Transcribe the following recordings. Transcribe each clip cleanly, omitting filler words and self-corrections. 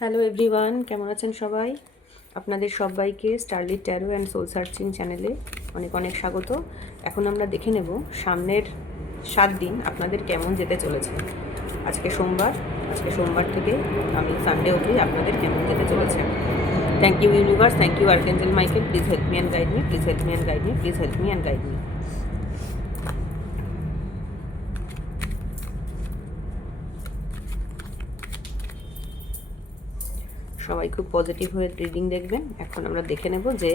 Hello everyone, কেমন আছেন সবাই? আপনাদের সবাইকে স্টারলিট ট্যারো অ্যান্ড সোল সার্চিং চ্যানেলে অনেক অনেক স্বাগত। এখন আমরা দেখে নেব সামনের 7 দিন আপনাদের কেমন যেতে চলেছে। আজকে সোমবার থেকে আমি সানডে অবধি আপনাদের কেমন যেতে চলেছে। Thank you universe, thank you archangel Michael, please help me and guide me, please help me and guide me, please help me and guide me. সবাই খুব পজিটিভ হয়ে রিডিং দেখবেন। এখন আমরা দেখে নেব যে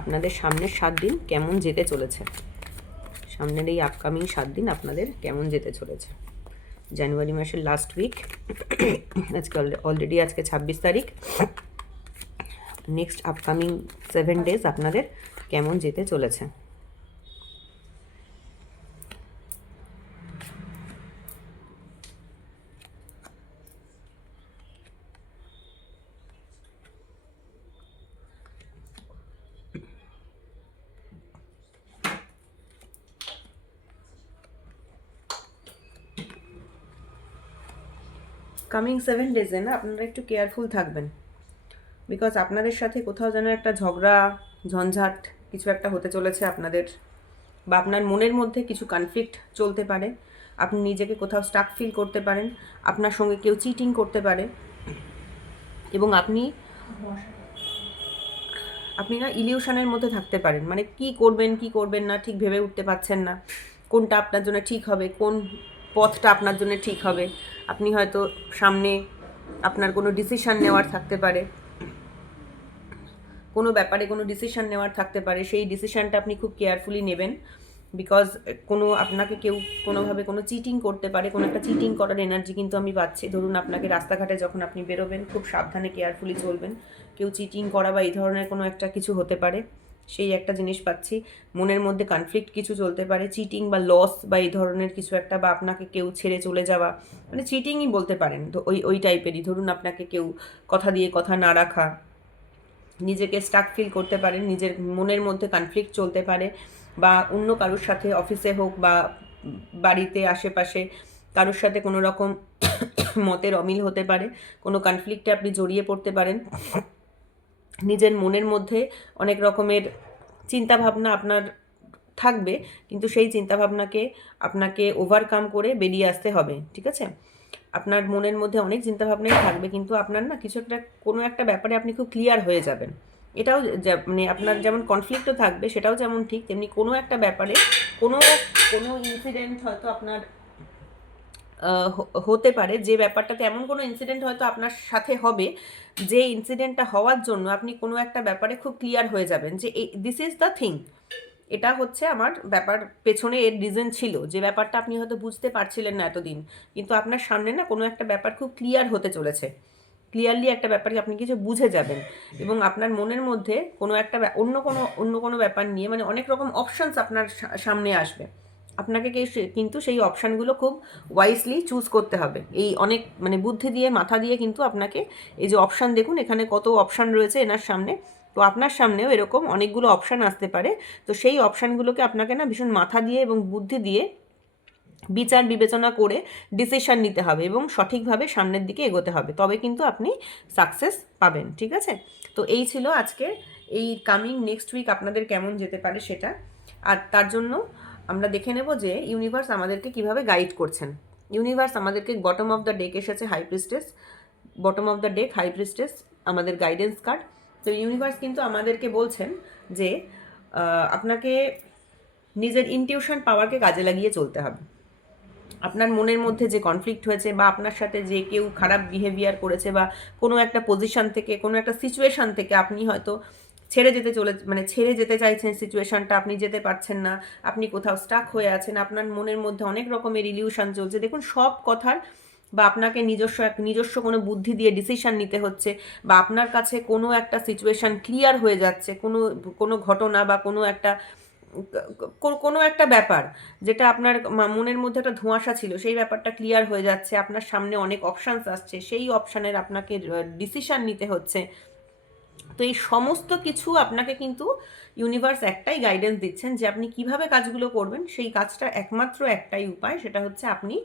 আপনাদের সামনের 7 দিন কেমন যেতে চলেছে। সামনের এই আপকামিং 7 দিন আপনাদের কেমন যেতে চলেছে। জানুয়ারি মাসের লাস্ট উইক, আজকে অলরেডি আজকে 26 তারিখ। নেক্সট আপকামিং 7 ডেজ আপনাদের কেমন যেতে চলেছে। কামিং 7 ডেজে না আপনারা একটু কেয়ারফুল থাকবেন, বিকজ আপনাদের সাথে কোথাও যেন একটা ঝগড়া ঝঞ্ঝাট কিছু একটা হতে চলেছে আপনাদের, বা আপনার মনের মধ্যে কিছু কনফ্লিক্ট চলতে পারে। আপনি নিজেকে কোথাও স্টাক ফিল করতে পারেন, আপনার সঙ্গে কেউ চিটিং করতে পারে, এবং আপনি না ইলিউশনের মধ্যে থাকতে পারেন। মানে কি করবেন না ঠিক ভেবে উঠতে পারছেন না, কোনটা আপনার জন্য ঠিক হবে, কোন পথটা আপনার জন্য ঠিক হবে। আপনি হয়তো সামনে আপনার কোনো ডিসিশান নেওয়ার থাকতে পারে, কোনো ব্যাপারে কোনো ডিসিশান নেওয়ার থাকতে পারে। সেই ডিসিশানটা আপনি খুব কেয়ারফুলি নেবেন, বিকজ কোনো আপনাকে কেউ কোনোভাবে কোনো চিটিং করতে পারে। কোনো একটা চিটিং করার এনার্জি কিন্তু আমি পাচ্ছি। ধরুন আপনাকে রাস্তাঘাটে যখন আপনি বেরোবেন, খুব সাবধানে কেয়ারফুলি চলবেন। কেউ চিটিং করা বা এই ধরনের কোনো একটা কিছু হতে পারে, সেই একটা জিনিস পাচ্ছি। মনের মধ্যে কনফ্লিক্ট কিছু চলতে পারে, চিটিং বা লস বা এই ধরনের কিছু একটা, বা আপনাকে কেউ ছেড়ে চলে যাওয়া, মানে চিটিংই বলতে পারেন। তো ওই টাইপেরই। ধরুন আপনাকে কেউ কথা দিয়ে কথা না রাখা, নিজেকে স্টাক ফিল করতে পারেন, নিজের মনের মধ্যে কনফ্লিক্ট চলতে পারে, বা অন্য কারোর সাথে অফিসে হোক বা বাড়িতে আশেপাশে কারোর সাথে কোনো রকম মতের অমিল হতে পারে, কোনো কনফ্লিক্টে আপনি জড়িয়ে পড়তে পারেন। নিজের মনের মধ্যে অনেক রকমের চিন্তাভাবনা আপনার থাকবে, কিন্তু সেই চিন্তাভাবনাকে আপনাকে ওভারকাম করে বেরিয়ে আসতে হবে, ঠিক আছে? আপনার মনের মধ্যে অনেক চিন্তাভাবনাই থাকবে, কিন্তু আপনার না কিছু একটা কোনো একটা ব্যাপারে আপনি খুব ক্লিয়ার হয়ে যাবেন। এটাও মানে আপনার যেমন কনফ্লিক্টও থাকবে, সেটাও যেমন ঠিক, তেমনি কোনো একটা ব্যাপারে কোনো কোনো ইনসিডেন্ট হয়তো আপনার হতে পারে, যে ব্যাপারটাতে এমন কোনো ইনসিডেন্ট হয়তো আপনার সাথে হবে, যে ইনসিডেন্টটা হওয়ার জন্য আপনি কোনো একটা ব্যাপারে খুব ক্লিয়ার হয়ে যাবেন যে দিস ইজ দ্য থিং, এটা হচ্ছে আমার ব্যাপার, পেছনে এর রিজন ছিল, যে ব্যাপারটা আপনি হয়তো বুঝতে পারছিলেন না এতদিন, কিন্তু আপনার সামনে না কোনো একটা ব্যাপার খুব ক্লিয়ার হতে চলেছে। ক্লিয়ারলি একটা ব্যাপারে আপনি কিছু বুঝে যাবেন, এবং আপনার মনের মধ্যে কোনো একটা অন্য কোনো ব্যাপার নিয়ে মানে অনেক রকম অপশানস আপনার সামনে আসবে। আপনাকে কিন্তু সেই অপশানগুলো খুব ওয়াইসলি চুজ করতে হবে। এই অনেক মানে বুদ্ধি দিয়ে মাথা দিয়ে কিন্তু আপনাকে, এই যে অপশান দেখুন এখানে কত অপশান রয়েছে এনার সামনে, তো আপনার সামনেও এরকম অনেকগুলো অপশান আসতে পারে। তো সেই অপশানগুলোকে আপনাকে না ভীষণ মাথা দিয়ে এবং বুদ্ধি দিয়ে বিচার বিবেচনা করে ডিসিশন নিতে হবে, এবং সঠিকভাবে সামনের দিকে এগোতে হবে, তবে কিন্তু আপনি সাকসেস পাবেন, ঠিক আছে? তো এই ছিল আজকে এই কামিং নেক্সট উইক আপনাদের কেমন যেতে পারে সেটা। আর তার জন্য আমরা দেখে নেব যে ইউনিভার্স আমাদেরকে কিভাবে গাইড করছেন। ইউনিভার্স আমাদেরকে বটম অফ দ্য ডেক এসেছে high priestess, bottom of the deck high priestess আমাদের গাইডেন্স কার্ড। তো ইউনিভার্স কিন্তু আমাদেরকে বলছেন যে আপনাকে নিজের ইনটিউশন পাওয়ারকে কাজে লাগিয়ে চলতে হবে। আপনার মনের মধ্যে যে কনফ্লিক্ট হয়েছে, বা আপনার সাথে যে কেউ খারাপ বিহেভিয়ার করেছে, বা কোনো একটা পজিশান থেকে, কোনো একটা সিচুয়েশান থেকে আপনি হয়তো ছেড়ে যেতে চাইছেন, সিচুয়েশানটা আপনি যেতে পারছেন না, আপনি কোথাও স্টাক হয়ে আছেন, আপনার মনের মধ্যে অনেক রকমের ইলিউশন চলছে। দেখুন সব কথার, বা আপনাকে নিজস্ব কোনো বুদ্ধি দিয়ে ডিসিশান নিতে হচ্ছে, বা আপনার কাছে কোনো একটা সিচুয়েশান ক্লিয়ার হয়ে যাচ্ছে, কোনো ঘটনা বা কোনো একটা ব্যাপার, যেটা আপনার মনের মধ্যে একটা ধোঁয়াশা ছিল, সেই ব্যাপারটা ক্লিয়ার হয়ে যাচ্ছে, আপনার সামনে অনেক অপশানস আসছে, সেই অপশানের আপনাকে ডিসিশান নিতে হচ্ছে। তো এই সমস্ত কিছু আপনাকে কিন্তু ইউনিভার্স একটাই গাইডেন্স দিচ্ছেন, যে আপনি কিভাবে কাজগুলো করবেন। সেই কাজটা একমাত্র একটাই উপায়, সেটা হচ্ছে আপনি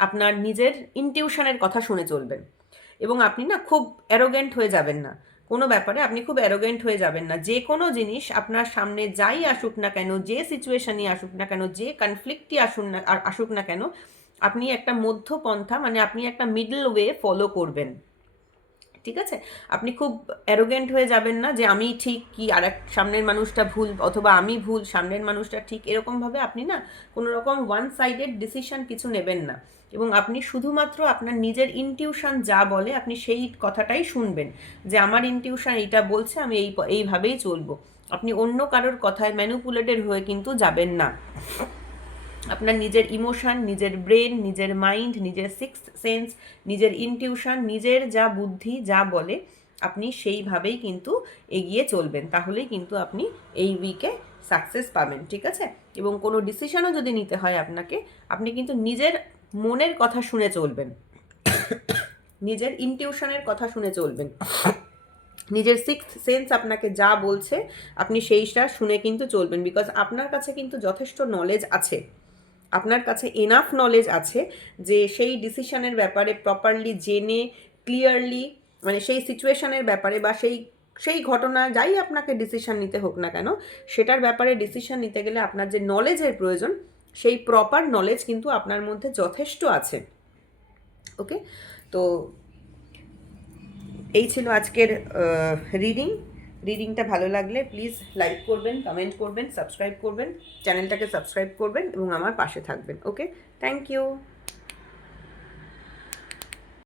আপনার নিজের ইনটিউশনের কথা শুনে চলবেন। এবং আপনি না খুব অ্যারোগেন্ট হয়ে যাবেন না, কোনো ব্যাপারে আপনি খুব অ্যারোগেন্ট হয়ে যাবেন না। যে কোনো জিনিস আপনার সামনে যাই আসুক না কেন, যে সিচুয়েশনই আসুক না কেন, যে কনফ্লিক্টই আসুক না কেন, আপনি একটা মধ্যপন্থা মানে আপনি একটা মিডল ওয়ে ফলো করবেন, ঠিক আছে? আপনি খুব অ্যারোগেন্ট হয়ে যাবেন না যে আমি ঠিক কি আর এক সামনের মানুষটা ভুল, অথবা আমি ভুল সামনের মানুষটা ঠিক, এরকমভাবে আপনি না কোনো রকম ওয়ান সাইডেড ডিসিশন কিছু নেবেন না। এবং আপনি শুধুমাত্র আপনার নিজের ইনটিউশন যা বলে আপনি সেই কথাটাই শুনবেন, যে আমার ইনটিউশন এইটা বলছে, আমি এইভাবেই চলবো। আপনি অন্য কারোর কথায় ম্যানিপুলেটেড হয়ে কিন্তু যাবেন না। আপনার নিজের ইমোশন, নিজের ব্রেন, নিজের মাইন্ড, নিজের সিক্সথ সেন্স, নিজের ইনটিউশন, নিজের যা বুদ্ধি যা বলে আপনি সেইভাবেই কিন্তু এগিয়ে চলবেন, তাহলেই কিন্তু আপনি এই উইকে সাকসেস পাবেন, ঠিক আছে? এবং কোনো ডিসিশনও যদি নিতে হয় আপনাকে, আপনি কিন্তু নিজের মনের কথা শুনে চলবেন, নিজের ইনটিউশনের কথা শুনে চলবেন। নিজের সিক্সথ সেন্স আপনাকে যা বলছে আপনি সেইটা শুনে কিন্তু চলবেন, বিকজ আপনার কাছে কিন্তু যথেষ্ট নলেজ আছে, আপনার কাছে এনাফ নলেজ আছে যে সেই ডিসিশনের ব্যাপারে প্রপারলি জেনে ক্লিয়ারলি, মানে সেই সিচুয়েশনের ব্যাপারে বা সেই ঘটনা যাই আপনাকে ডিসিশন নিতে হোক না কেন, সেটার ব্যাপারে ডিসিশন নিতে গেলে আপনার যে নলেজের প্রয়োজন, সেই প্রপার নলেজ কিন্তু আপনার মধ্যে যথেষ্ট আছে। ওকে, তো এই ছিল আজকের রিডিংটা ভালো লাগলে প্লিজ লাইক করবেন, কমেন্ট করবেন, সাবস্ক্রাইব করবেন, চ্যানেলটাকে সাবস্ক্রাইব করবেন এবং আমার পাশে থাকবেন। ওকে, থ্যাংক ইউ।